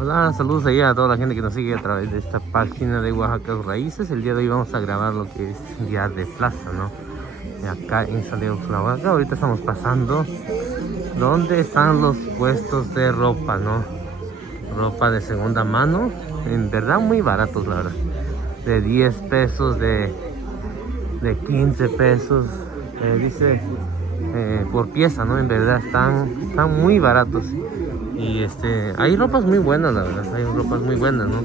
Hola, saludos ahí a toda la gente que nos sigue a través de esta página de Oaxaca Raíces. El día de hoy vamos a grabar lo que es día de plaza, ¿no? Acá en San Diego, Oaxaca. Ahorita estamos pasando donde están los puestos de ropa, ¿no? Ropa de segunda mano, en verdad muy baratos, la verdad. De 10 pesos, de 15 pesos, dice por pieza, ¿no? En verdad están muy baratos. Y hay ropas muy buenas, la verdad, hay ropas muy buenas, ¿no?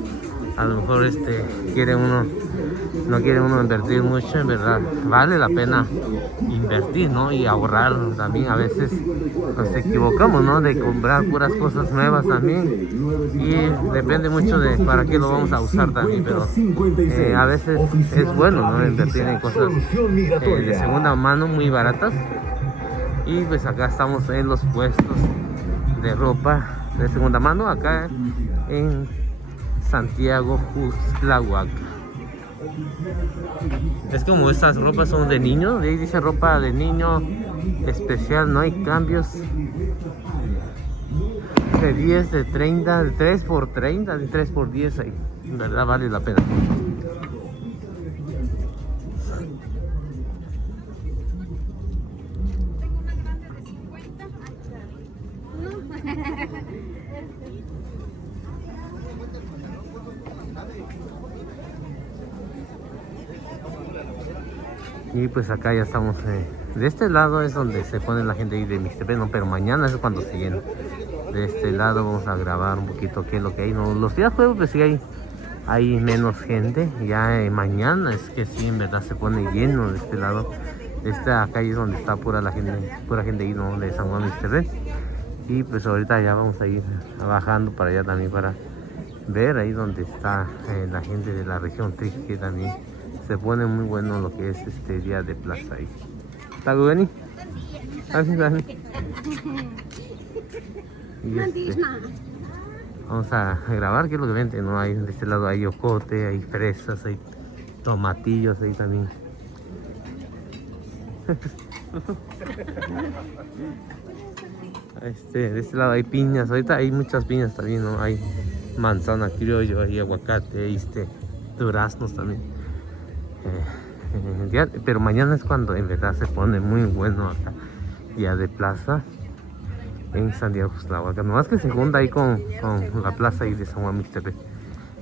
A lo mejor quiere uno, no quiere uno invertir mucho, en verdad, vale la pena invertir, ¿no? Y ahorrar también. A veces nos equivocamos, ¿no? De comprar puras cosas nuevas también. Y depende mucho de para qué lo vamos a usar también, pero a veces es bueno, ¿no? Invertir en cosas de segunda mano muy baratas. Y pues acá estamos en los puestos de ropa de segunda mano acá en Santiago Tuxtlahuaca. Es como estas ropas son de niño, ahí dice ropa de niño especial, no hay cambios. De 10, de 30, de 3 por 30, de 3 por 10 ahí. En verdad vale la pena. Y pues acá ya estamos, de este lado es donde se pone la gente ahí de Mixtepec, ¿no? Pero mañana es cuando se llena. De este lado vamos a grabar un poquito qué es lo que hay, ¿no? Los días jueves pues sí hay menos gente. Ya mañana es que sí, en verdad se pone lleno de este lado. Esta calle es donde está pura gente ahí, ¿no? De San Juan Mixtepec. Y pues ahorita ya vamos a ir bajando para allá también para ver ahí donde está la gente de la región Triqui, que también se pone muy bueno lo que es este día de plaza ahí. ¿Está bien? Así, así. Y vamos a grabar qué es lo que vende, ¿no? Hay de este lado hay ocote, hay fresas, hay tomatillos ahí también. De este lado hay piñas, ahorita hay muchas piñas también, ¿no? Hay manzana criollo, hay aguacate, hay duraznos también. Pero mañana es cuando en verdad se pone muy bueno acá, día de plaza en San Diego, Tuxtlahuaca. Nomás que se junta ahí con la plaza ahí de San Juan Mixtepec.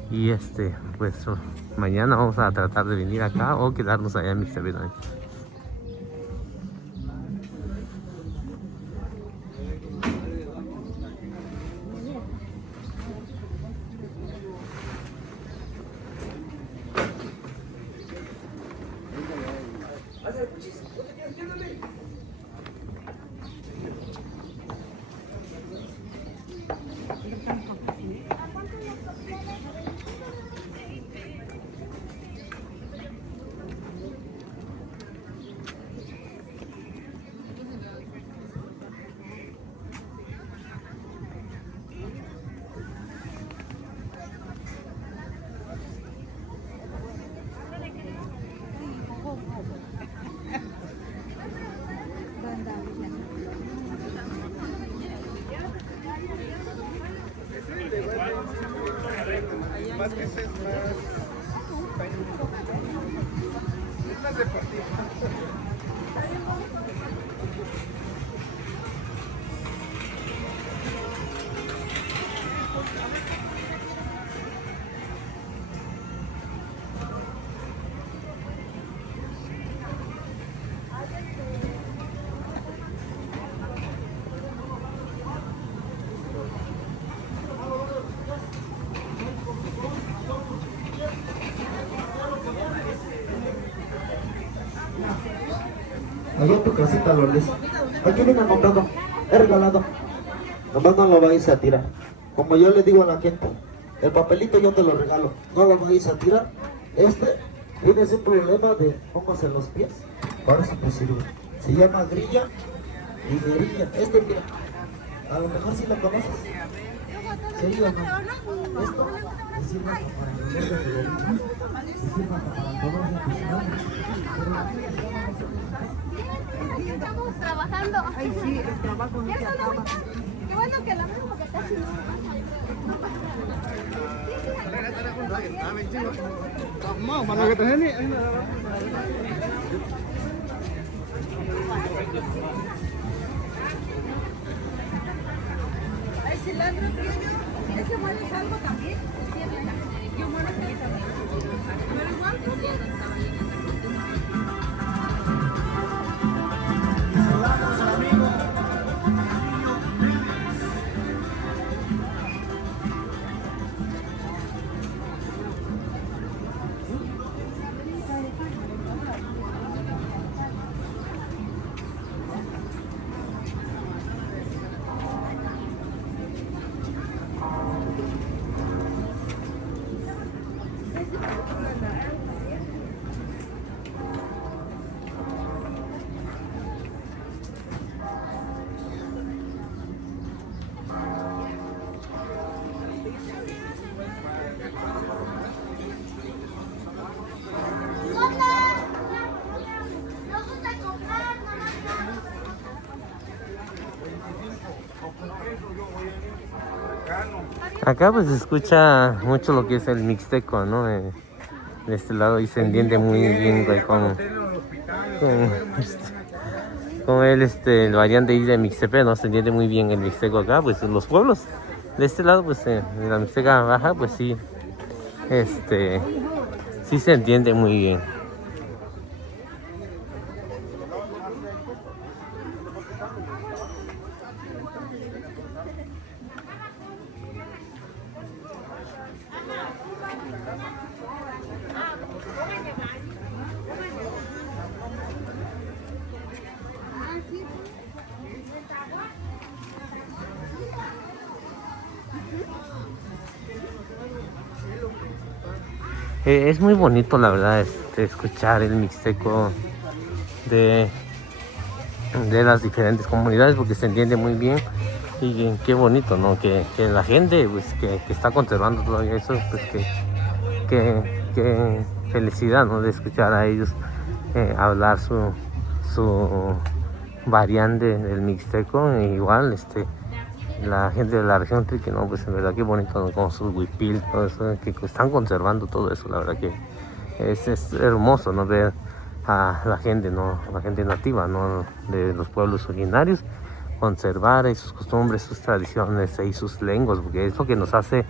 Y pues mañana vamos a tratar de venir acá o quedarnos allá en Mixtepec también. Más que es más deportivo. Allá en tu casita, Lourdes. Aquí vienen comprando, he regalado. Nomás no lo vais a tirar. Como yo le digo a la gente, el papelito yo te lo regalo, no lo vais a tirar. Tienes un problema de hongos en los pies, para eso te sirve. Se llama grilla y guerilla. Mira, a lo mejor si lo conoces. ¿Sí o no? Esto te sirve para el dolor de rodilla, te sirve para el dolor de Estamos trabajando. Ay, sí, el trabajo no se acaba. Qué bueno que la vemos porque casi no. ¿Hay cilantro criollo? ¿Ese mole es algo también? Yo mole también. ¿Pero igual? Acá pues se escucha mucho lo que es el mixteco, ¿no? De este lado y se entiende muy bien con el variante ahí de Mixtepe, ¿no? Se entiende muy bien el mixteco acá, pues en los pueblos. De este lado, pues en la Mixteca Baja, pues sí, sí se entiende muy bien. Es muy bonito, la verdad, escuchar el mixteco de las diferentes comunidades porque se entiende muy bien y qué bonito, ¿no? Que la gente pues, que está conservando todavía eso, pues que felicidad, ¿no? De escuchar a ellos hablar su variante del mixteco. E igual, la gente de la región Triqui, ¿no? Pues en verdad qué bonito, ¿no? Con sus huipil, todo eso, que están conservando todo eso, la verdad que es hermoso, ¿no? Ver a la gente, ¿no? La gente nativa, ¿no? De los pueblos originarios, conservar sus costumbres, sus tradiciones y sus lenguas, porque es lo que nos hace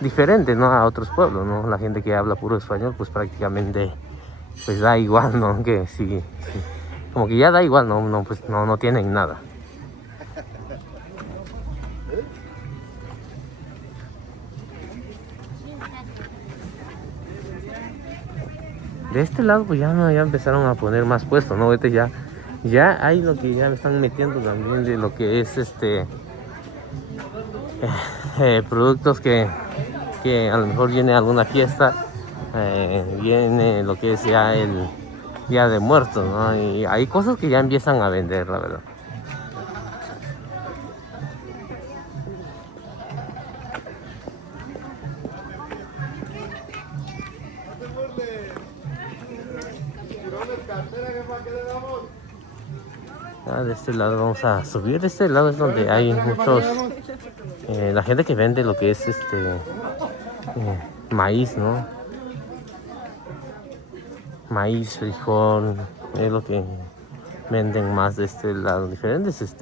diferente, ¿no? A otros pueblos, ¿no? La gente que habla puro español, pues prácticamente, pues da igual, ¿no? Que sí, como que ya da igual, ¿no? Pues no tienen nada. De este lado pues ya empezaron a poner más puestos, ¿no? Ahorita ya hay lo que ya me están metiendo también de lo que es productos que a lo mejor viene alguna fiesta, viene lo que es ya el Día de Muertos, ¿no? Y hay cosas que ya empiezan a vender, la verdad. De este lado vamos a subir. De este lado es donde hay muchos la gente que vende lo que es maíz, ¿no? Maíz, frijol, es lo que venden más de este lado. Diferentes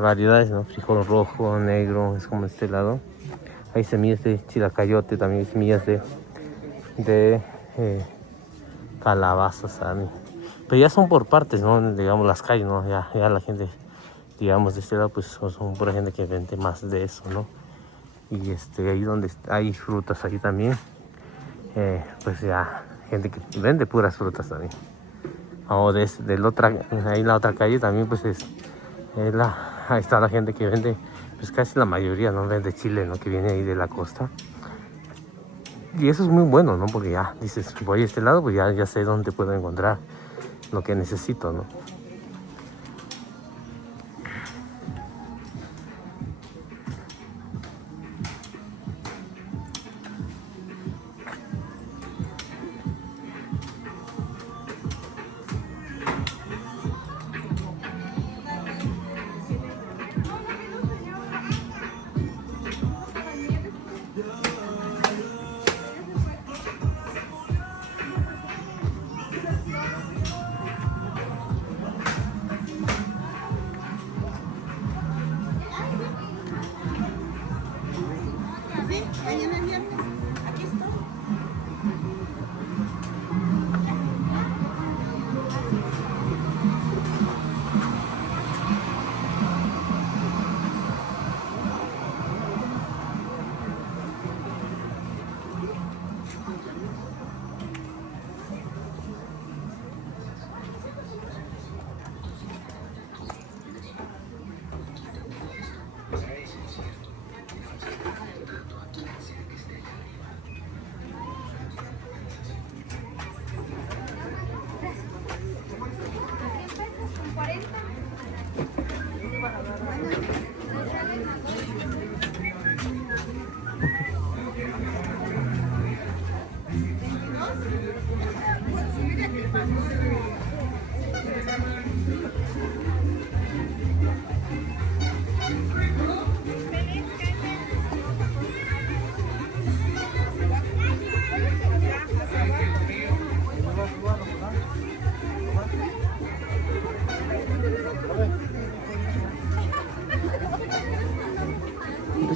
variedades, ¿no? Frijol rojo, negro, es como de este lado. Hay semillas de chilacayote, también hay semillas de calabaza, ¿saben? Pero ya son por partes, ¿no? Digamos las calles, ¿no? Ya la gente, digamos, de este lado, pues son pura gente que vende más de eso, ¿no? Y ahí donde hay frutas, ahí también, pues ya gente que vende puras frutas también. O de la otra, ahí la otra calle también, pues ahí está la gente que vende, pues casi la mayoría, ¿no? Vende chile, ¿no? Que viene ahí de la costa. Y eso es muy bueno, ¿no? Porque ya dices, voy a este lado, pues ya sé dónde puedo encontrar lo que necesito, ¿no?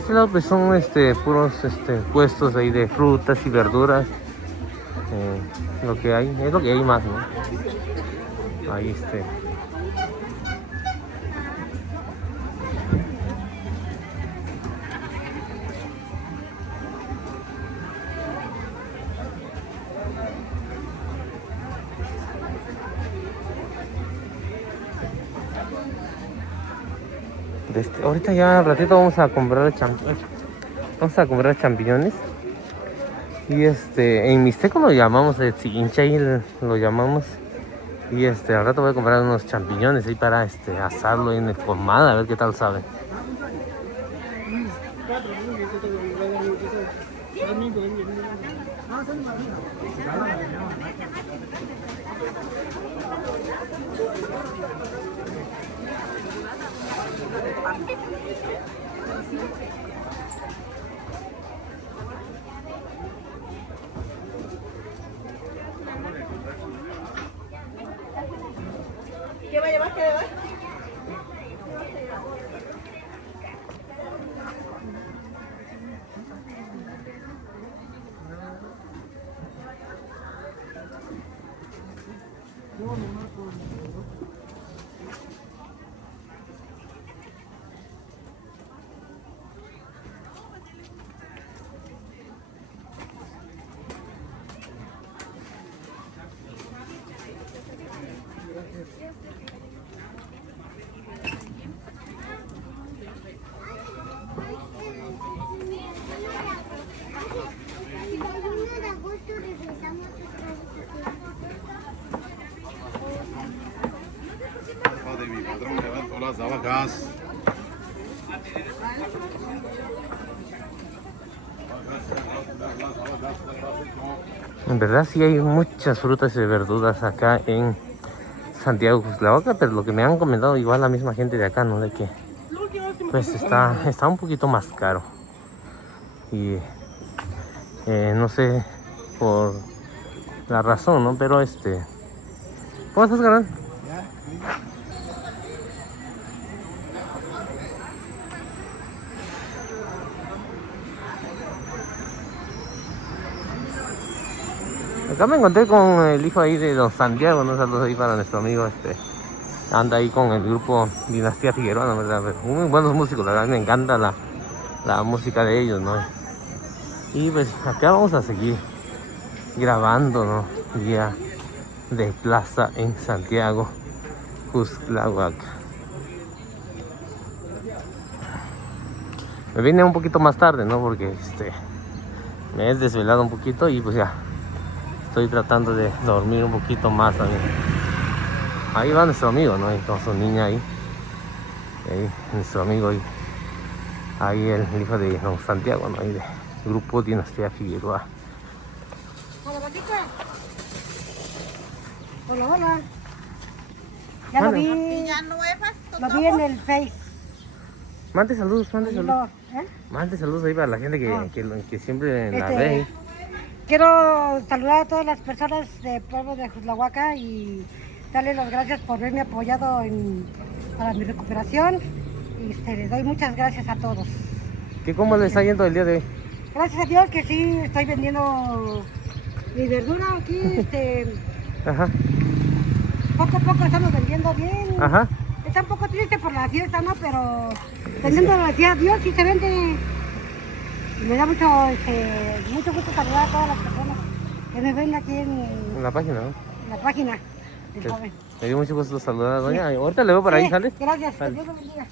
este lado pues son puros puestos ahí de frutas y verduras. Lo que hay, es lo que hay más, ¿no? Ahí ahorita ya al ratito vamos a comprar champiñones. Y en mixteco lo llamamos tsinchay, lo llamamos. Y al rato voy a comprar unos champiñones ahí para asarlo en el comal, a ver qué tal sabe. ¿Qué va a llevar? ¿Qué va a llevar? De mi patrón levanto las vacas. En verdad sí hay muchas frutas y verduras acá en Santiago Cuxtlahuaca, pero lo que me han comentado igual la misma gente de acá, ¿no? De que pues está un poquito más caro. Y no sé por la razón, ¿no? Pero ¿cómo estás, carnal? Acá me encontré con el hijo ahí de Don Santiago, ¿no? Saludos ahí para nuestro amigo, anda ahí con el grupo Dinastía Figueroa, ¿no? ¿Verdad? Muy buenos músicos, la verdad me encanta la música de ellos, ¿no? Y pues acá vamos a seguir grabando, ¿no? Día de plaza en Santiago Cuxtlahuaca. Me vine un poquito más tarde, ¿no? Porque me he desvelado un poquito y pues ya estoy tratando de dormir un poquito más también. Ahí va nuestro amigo, ¿no? Y con su niña ahí nuestro amigo ahí el hijo de Don Santiago, ¿no? Ahí de grupo Dinastía Figueroa. Hola, gatita. Hola, hola. Ya lo vi. Lo vi en el Face. Mande saludos, mande saludos. ¿Eh? Mande saludos ahí para la gente que siempre la ve. Quiero saludar a todas las personas del pueblo de Cuxtlahuaca y darles las gracias por haberme apoyado para mi recuperación. Y les doy muchas gracias a todos. ¿Cómo les está yendo el día de hoy? Gracias a Dios que sí estoy vendiendo mi verdura aquí. Ajá. Poco a poco estamos vendiendo bien. Ajá. Está un poco triste por la fiesta, ¿no? Pero vendiendo gracias a Dios sí se vende. Y me da mucho gusto saludar a todas las personas que me ven aquí en la página, ¿no? En la página del joven. Me dio mucho gusto saludar a doña. Sí. Ahorita le veo por ahí, ¿sale? Gracias, que vale. Dios lo bendiga.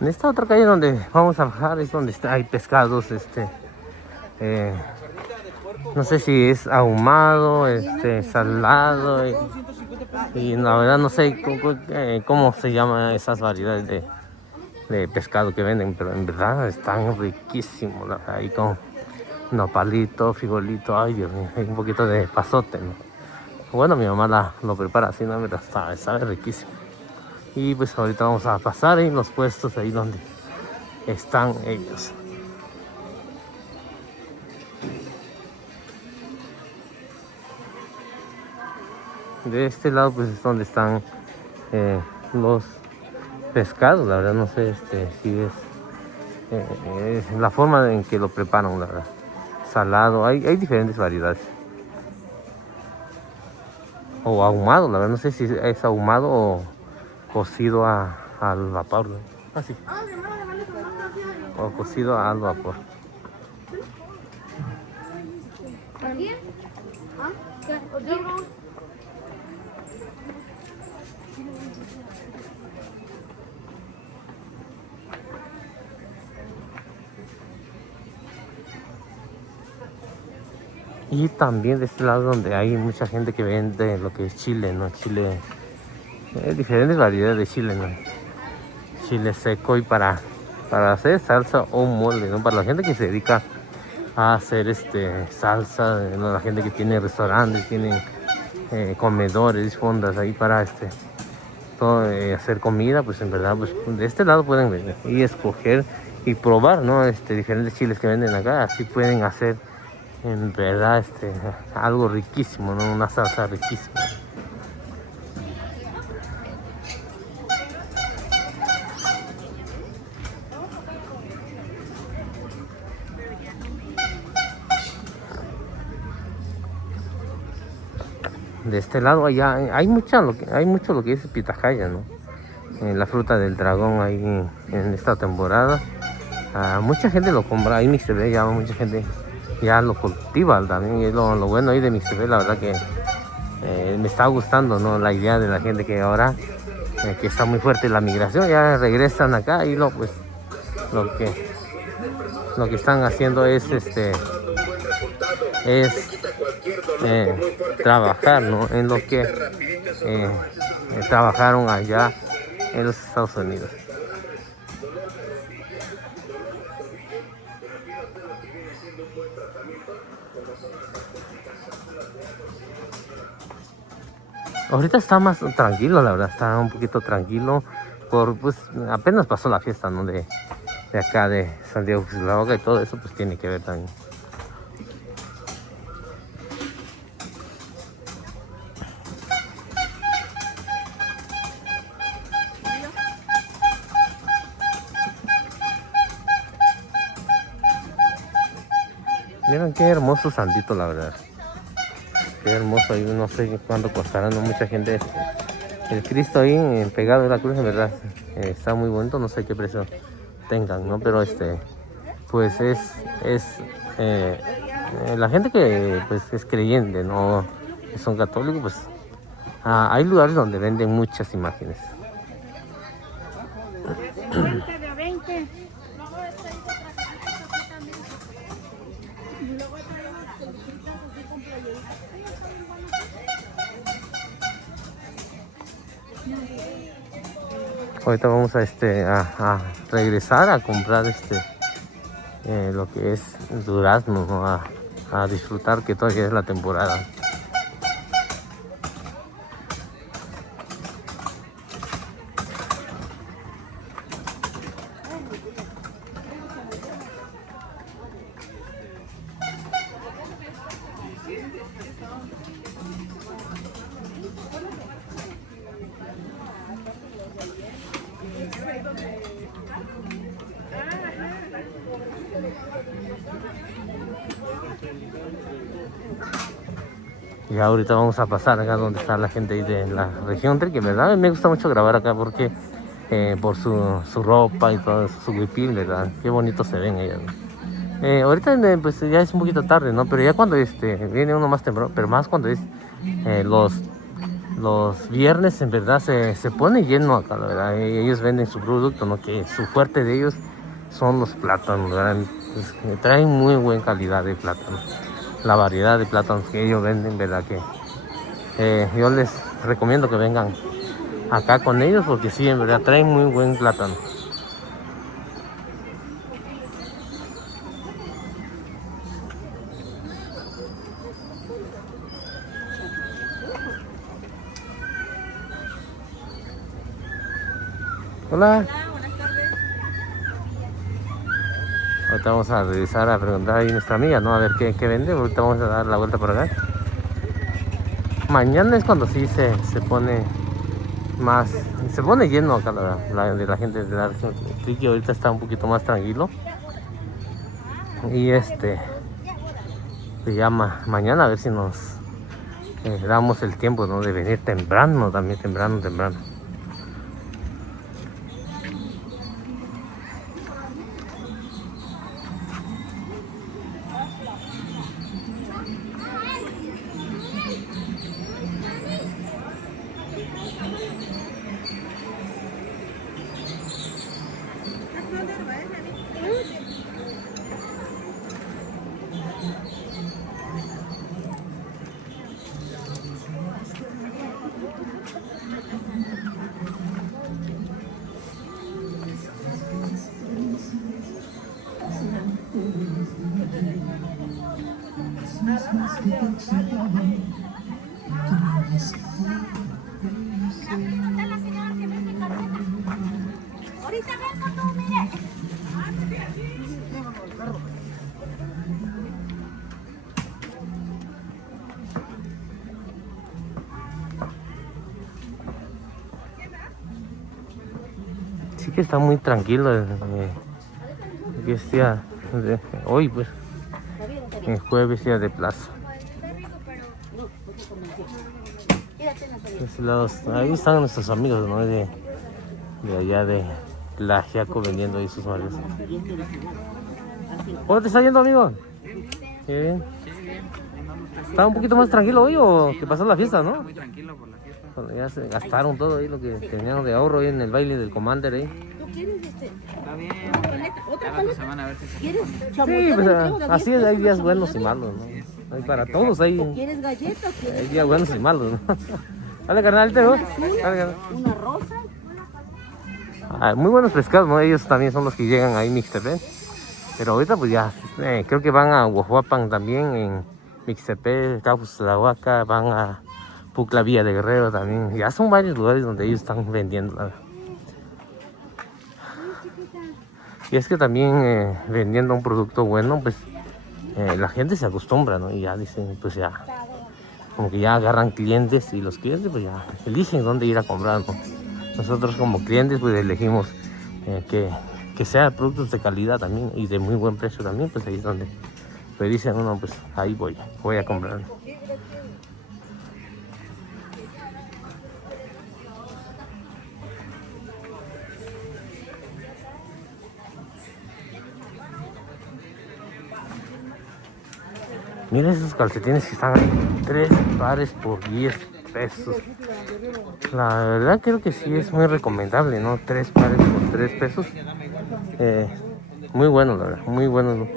En esta otra calle donde vamos a bajar es donde hay pescados, no sé si es ahumado, salado y la verdad no sé cómo se llaman esas variedades de pescado que venden, pero en verdad están riquísimos, ahí con nopalito, frijolito, ay Dios mío, hay un poquito de pasote, ¿no? Bueno, mi mamá lo prepara así, ¿no? Pero sabe riquísimo. Y pues ahorita vamos a pasar en los puestos ahí donde están ellos. de este lado pues es donde están los pescados, la verdad no sé si es la forma en que lo preparan, la verdad. Salado, hay diferentes variedades. O ahumado, la verdad no sé si es ahumado o cocido al vapor, ¿no? Así. O cocido al vapor. Y también de este lado donde hay mucha gente que vende lo que es chile, ¿no? Chile, diferentes variedades de chile, ¿no? Chile seco y para hacer salsa o mole, ¿no? Para la gente que se dedica a hacer salsa, ¿no? La gente que tiene restaurantes, tienen comedores, fondas ahí para todo, hacer comida, pues en verdad, pues de este lado pueden venir y escoger y probar, ¿no? Diferentes chiles que venden acá, así pueden hacer en verdad algo riquísimo, ¿no? Una salsa riquísima. De este lado allá hay mucho lo que es pitahaya, ¿no? La fruta del dragón ahí en esta temporada. Mucha gente lo compra, ahí Mixtepec ya mucha gente ya lo cultiva también, y es lo bueno ahí de Mixtepec, la verdad que me está gustando, ¿no? La idea de la gente que ahora que está muy fuerte la migración, ya regresan acá y lo que están haciendo es trabajar, ¿no? En lo que trabajaron allá en los Estados Unidos. Ahorita está más tranquilo, la verdad, está un poquito tranquilo, pues apenas pasó la fiesta, ¿no? De acá de Santiago Cuxtlahuaca y todo eso pues tiene que ver también. Miren qué hermoso sandito, la verdad. Qué hermoso, ahí no sé cuánto costará, no mucha gente. El Cristo ahí pegado en la cruz, en verdad, está muy bonito, no sé qué precio tengan, ¿no? Pero pues la gente que pues es creyente, ¿no? Que son católicos, pues hay lugares donde venden muchas imágenes. Ahorita vamos a regresar a comprar lo que es durazno, ¿no? A disfrutar, que todavía es la temporada. Y ahorita vamos a pasar acá donde está la gente ahí de la región 3, que en verdad me gusta mucho grabar acá porque por su ropa y todo su huipil, ¿verdad? Qué bonito se ven ellas, ¿no? Ahorita pues ya es un poquito tarde, ¿no? Pero ya cuando viene uno más temprano, pero más cuando es los viernes, en verdad se pone lleno acá, la verdad. Ellos venden su producto, ¿no? Que su fuerte de ellos son los plátanos, ¿verdad? Pues, traen muy buena calidad de plátano. La variedad de plátanos que ellos venden, ¿verdad? Que yo les recomiendo que vengan acá con ellos porque sí, en verdad traen muy buen plátano. Hola. Ahorita vamos a revisar, a preguntar ahí a nuestra amiga, ¿no? A ver qué vende. Ahorita vamos a dar la vuelta por acá. Mañana es cuando sí se pone más, se pone lleno acá de la gente de la región Triqui. Ahorita está un poquito más tranquilo. Y se llama mañana a ver si nos damos el tiempo, ¿no? De venir temprano, también temprano. Sí que está muy tranquilo. Es día de hoy, pues, el jueves, día de plaza. De ese lado, ahí están nuestros amigos, ¿no? De allá de La Giaco vendiendo ahí sus maridos. ¿Cómo te está yendo, amigo? Qué bien. ¿Está un poquito más tranquilo hoy o que pasó la fiesta, no? Muy tranquilo por la fiesta. Cuando ya se gastaron todo ahí lo que tenían de ahorro ahí en el baile del Commander ahí. Está bien. Cada semana a ver si se... ¿Quieres Sí, pues, así es, hay días buenos y malos, ¿no? Hay para todos hay galletas? hay días buenos y malos, ¿no? Dale, carnal, te voy. Dale, carnal. ¿Una rosa? Muy buenos pescados, ¿no? Ellos también son los que llegan ahí en Mixtepec. Pero ahorita pues ya, creo que van a Huajuapan también, en Mixtepec, Cafuslahuaca, van a Pucla, Villa de Guerrero también. Ya son varios lugares donde ellos están vendiendo, la verdad. Y es que también vendiendo un producto bueno, pues la gente se acostumbra, ¿no? Y ya dicen, pues ya, como que ya agarran clientes y los clientes pues ya eligen dónde ir a comprar, ¿no? Nosotros como clientes pues elegimos que sea productos de calidad también y de muy buen precio también, pues ahí es donde pues dicen uno, pues ahí voy a comprar. Mira esos calcetines que están ahí, 3 pares por 10 pesos. La verdad creo que sí es muy recomendable, ¿no? 3 pares por 3 pesos. Muy bueno, la verdad, muy buenos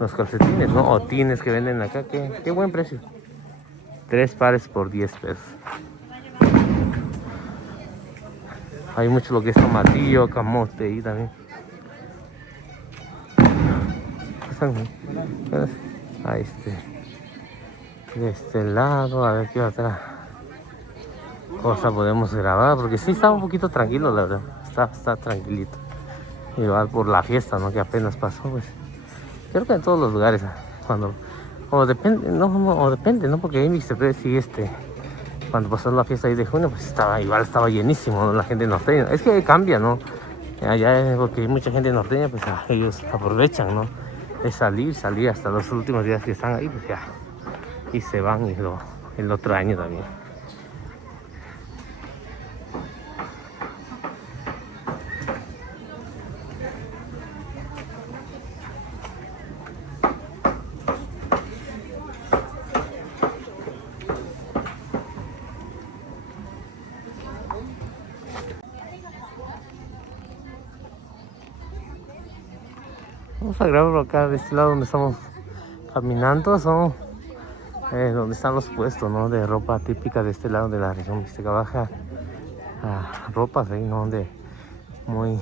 los calcetines, ¿no? O tines que venden acá, qué buen precio. 3 pares por 10 pesos. Hay mucho lo que es tomatillo, camote y también. Ahí de este lado, a ver qué otra cosa podemos grabar, porque sí está un poquito tranquilo, la verdad, está tranquilito. Igual por la fiesta, ¿no? Que apenas pasó, pues. Creo que en todos los lugares, cuando, o depende, o depende, ¿no? Porque ahí en Mixtepec sí, cuando pasó la fiesta ahí de junio, pues estaba llenísimo, ¿no? La gente norteña. Es que cambia, ¿no? Allá, porque hay mucha gente norteña, pues ellos aprovechan, ¿no? De salir hasta los últimos días que están ahí, pues ya. Y se van el otro año también. Vamos a grabarlo acá de este lado donde estamos caminando, son donde están los puestos, ¿no? De ropa típica de este lado de la región Mixteca Baja. Ropas ahí, ¿no? Muy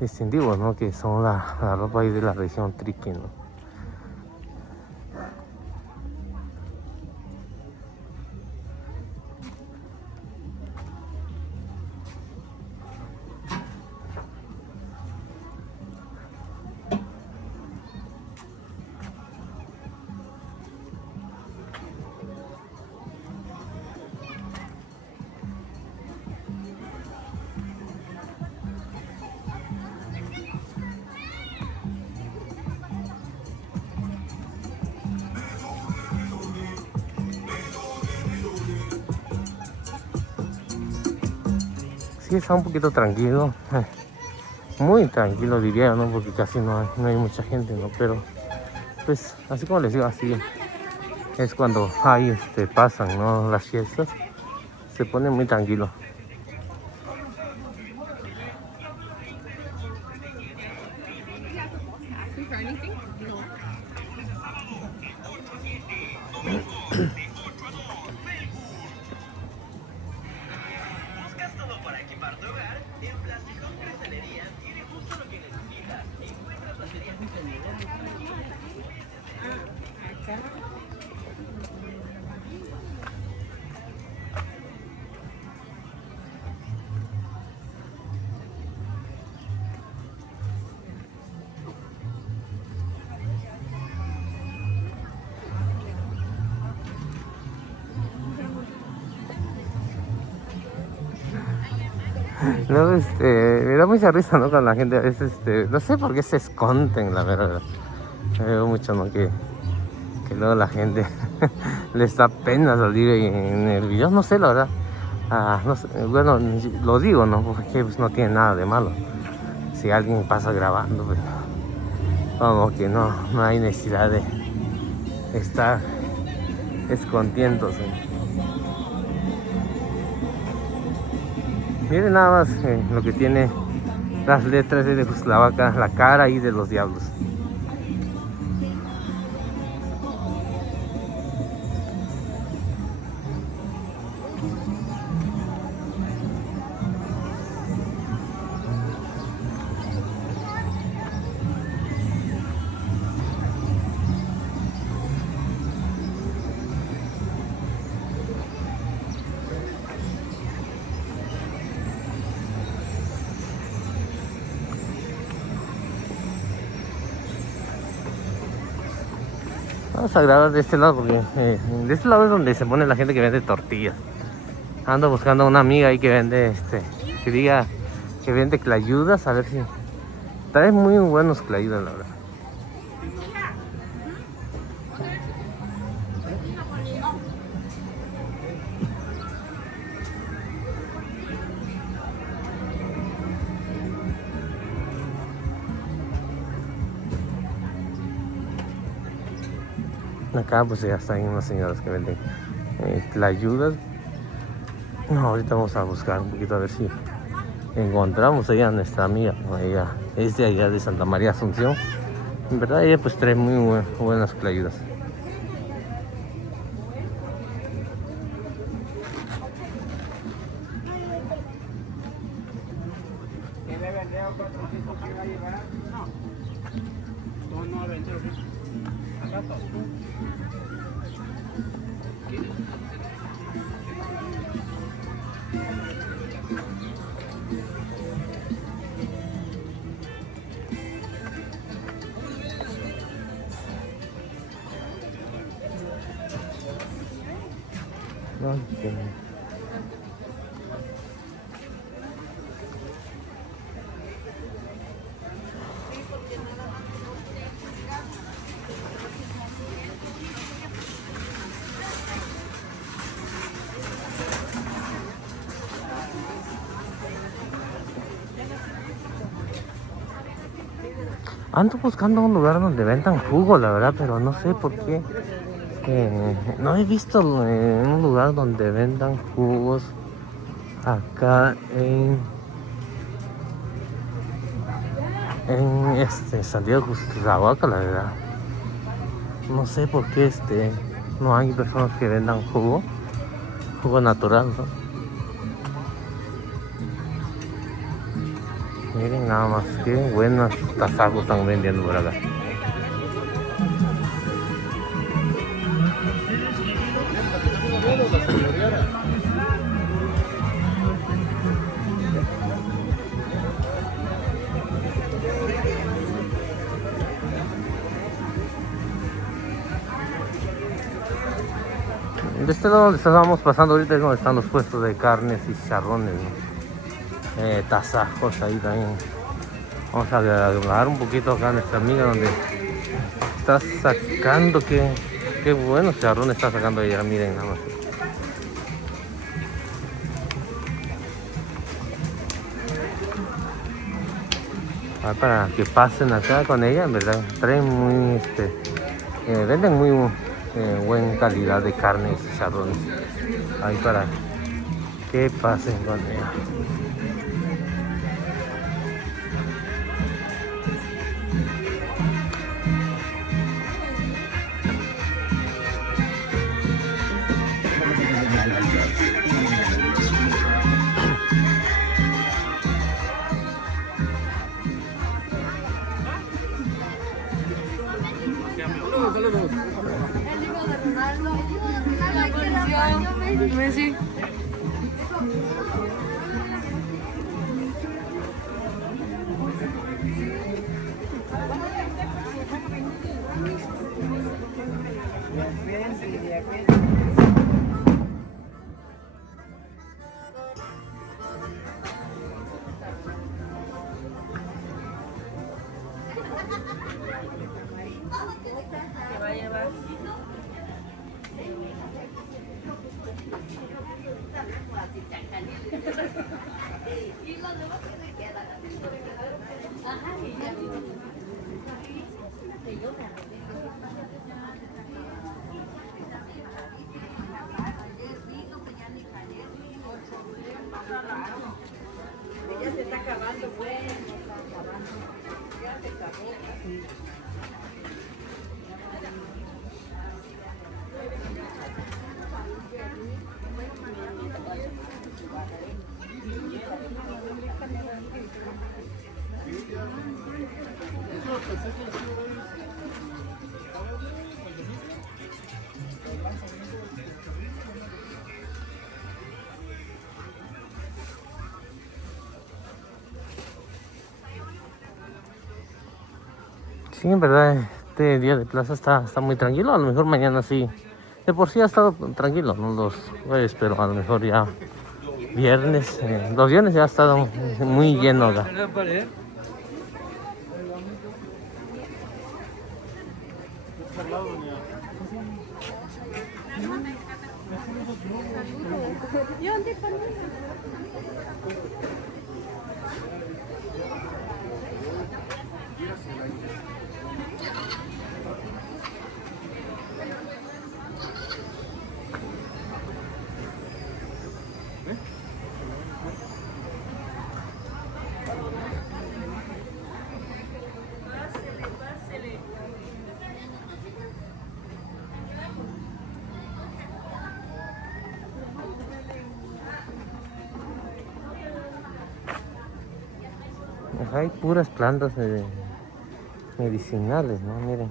distintivos, ¿no? Que son la ropa ahí de la región Triqui, ¿no? Sí, está un poquito tranquilo. Muy tranquilo diría, ¿no? Porque casi no hay mucha gente, ¿no? Pero, pues, así como les digo, así es cuando hay, pasan, ¿no? Las fiestas. Se pone muy tranquilo. Luego, me da mucha risa, ¿no? Con la gente a veces, no sé por qué se esconden, la verdad. Me veo mucho, ¿no? Que luego la gente les da pena salir en el video, no sé, la verdad. No sé, bueno, lo digo, ¿no? Porque pues, no tiene nada de malo. Si alguien pasa grabando, pues, como que no hay necesidad de estar escondiéndose. Miren nada más lo que tiene las letras de Cuernavaca, la cara ahí de los diablos. Vamos a grabar de este lado porque de este lado es donde se pone la gente que vende tortillas. Ando buscando a una amiga ahí que vende, que diga que vende clayudas, a ver si trae muy buenos clayudas, la verdad. Acá pues ya están unas señoras que venden tlayudas. No, ahorita vamos a buscar un poquito a ver si encontramos a nuestra amiga, ¿no? Ella es de allá de Santa María Asunción. En verdad ella pues trae muy buenas tlayudas. Okay. Ando buscando un lugar donde vendan jugo, la verdad, pero no sé por qué. No he visto un lugar donde vendan jugos acá en Santiago Cuernavaca, la verdad. No sé por qué no hay personas que vendan jugo natural, ¿no? Miren nada más, qué buenas tasajos están vendiendo por acá. De este lado donde estábamos pasando ahorita es donde están los puestos de carnes y chicharrones, ¿no? Tasajos ahí también. Vamos a hablar un poquito acá a nuestra amiga donde está sacando, qué buenos chicharrones está sacando ella, miren nada más. para que pasen acá con ella, en verdad. Traen muy, venden muy buena calidad de carne y chicharrones. Ahí para que pasen con ella. Messi. Ya se está acabando, pues. Ya se acabó. Sí, en verdad, este día de plaza está muy tranquilo. A lo mejor mañana sí. De por sí ha estado tranquilo, ¿no? Los jueves, pero a lo mejor ya viernes. Los viernes ya ha estado muy lleno acá. Hay puras plantas medicinales, ¿no? Miren.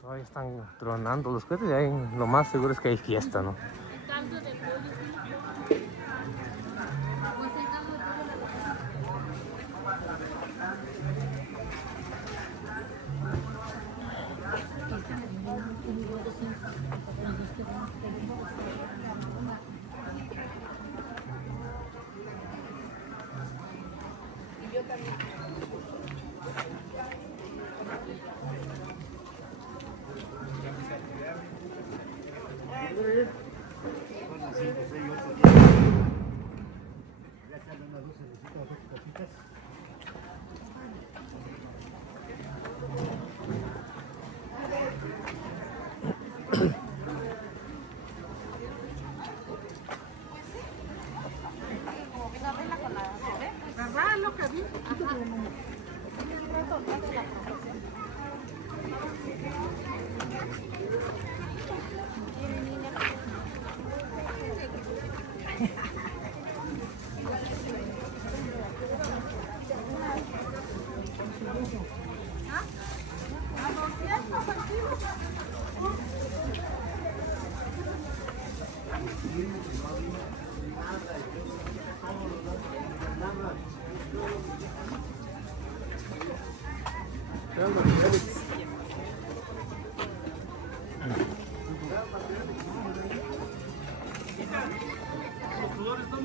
Todavía están tronando los cohetes y ahí lo más seguro es que hay fiesta, ¿no?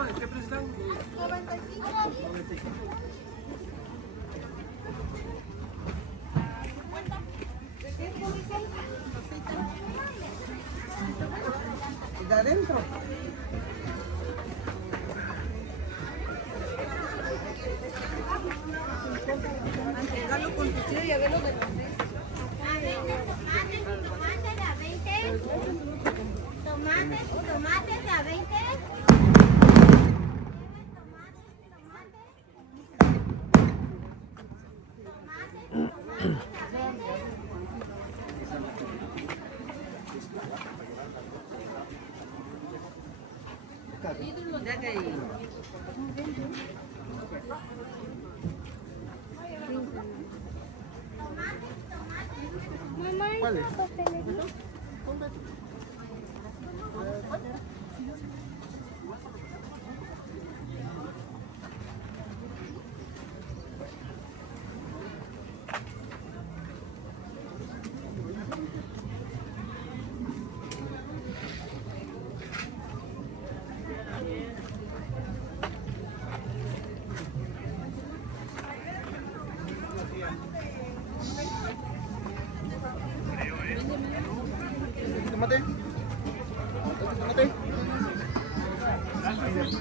¿Qué precio están? 95. ¿De adentro? Manténgalo con tu tía y a ver lo de los Tomates a 20. ¿Cuál es? Tomate. Tomate. Gracias.